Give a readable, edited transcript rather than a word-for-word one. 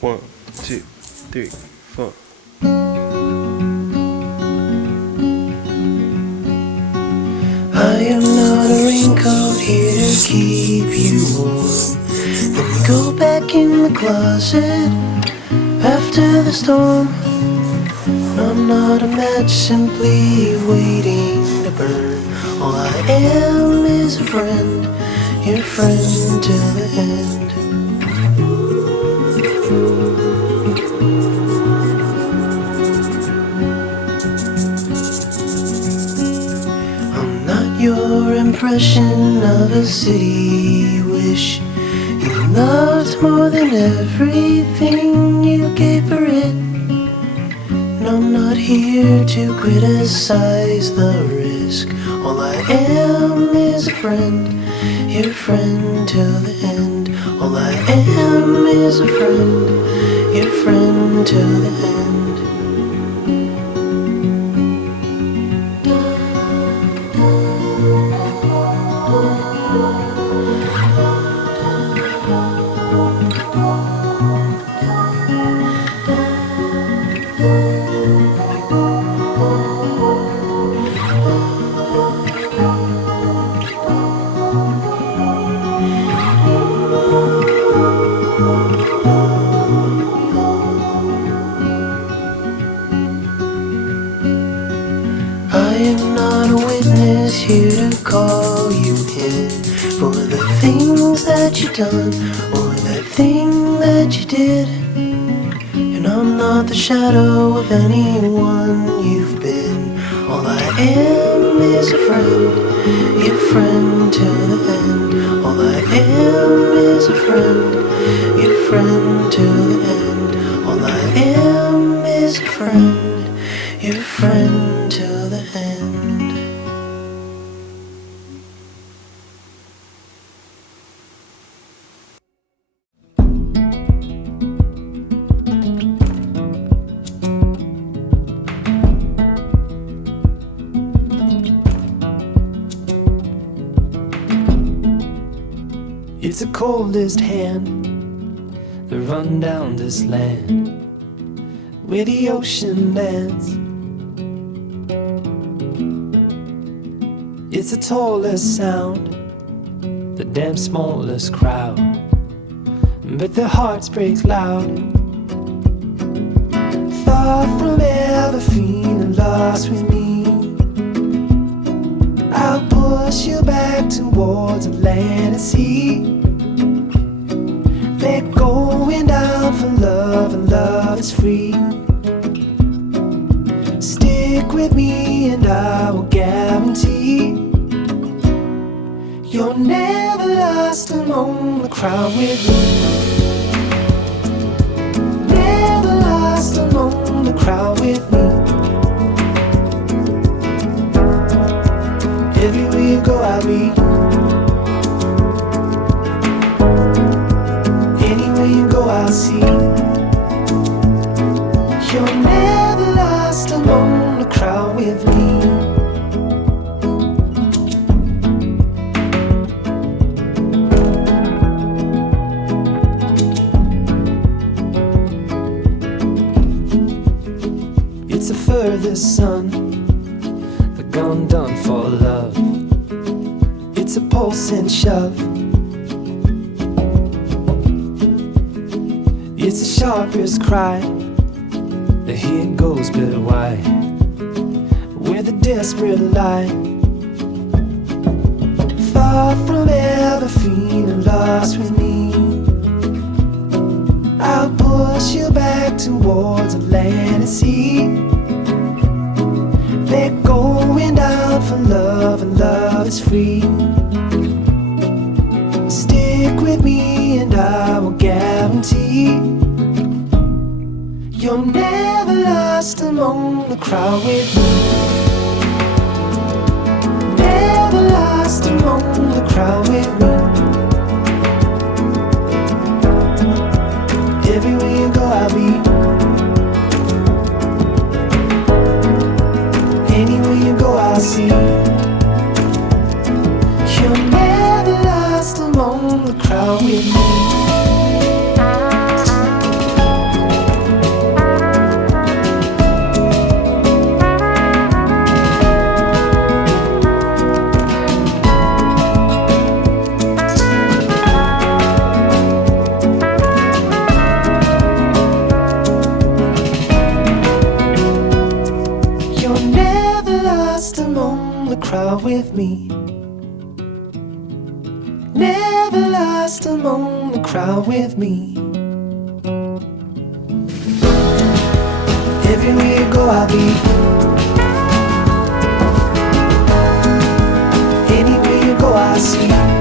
1, 2, 3, 4. I am not a raincoat here to keep you warm. Then we go back in the closet after the storm. I'm not a match simply waiting to burn. All I am is a friend, your friend till the end. I'm not your impression of a city wish you loved more than everything you gave for it. And I'm not here to criticize the risk. All I am is a friend, your friend till the end. All I am is a friend, your friend till the end. I am not a witness here to call you in for the things that you done or that thing that you did. And I'm not the shadow of anyone you've been. All I am is a friend, your friend till the end. All I am is a friend, your friend till the end. All I am is a friend, your friend till the end. It's the coldest hand that run down this land where the ocean lands. It's the tallest sound, the damn smallest crowd, but their hearts break loud. Far from ever feeling lost with me, I'll push you back towards the land and sea. They're going down for love and love is free. Stick with me and I will guarantee you're never lost among the crowd with me. Never lost among the crowd with me. Everywhere you go I'll be. Anywhere you go I'll see. You're never lost among the crowd with me. It's the furthest sun, the gun done for love. It's a pulse and shove. It's the sharpest cry, the here goes but why, where the desperate lie. Far from ever feeling lost with me, I'll push you back towards the land and sea. They're going down for love and love is free. Stick with me and I will guarantee you're never lost among the crowd with me. Never lost among the crowd with me. Everywhere you go I'll be. Anywhere you go I'll see. You're never lost among the crowd with me. lost among the crowd with me. Everywhere you go, I'll be. Anywhere you go, I'll see.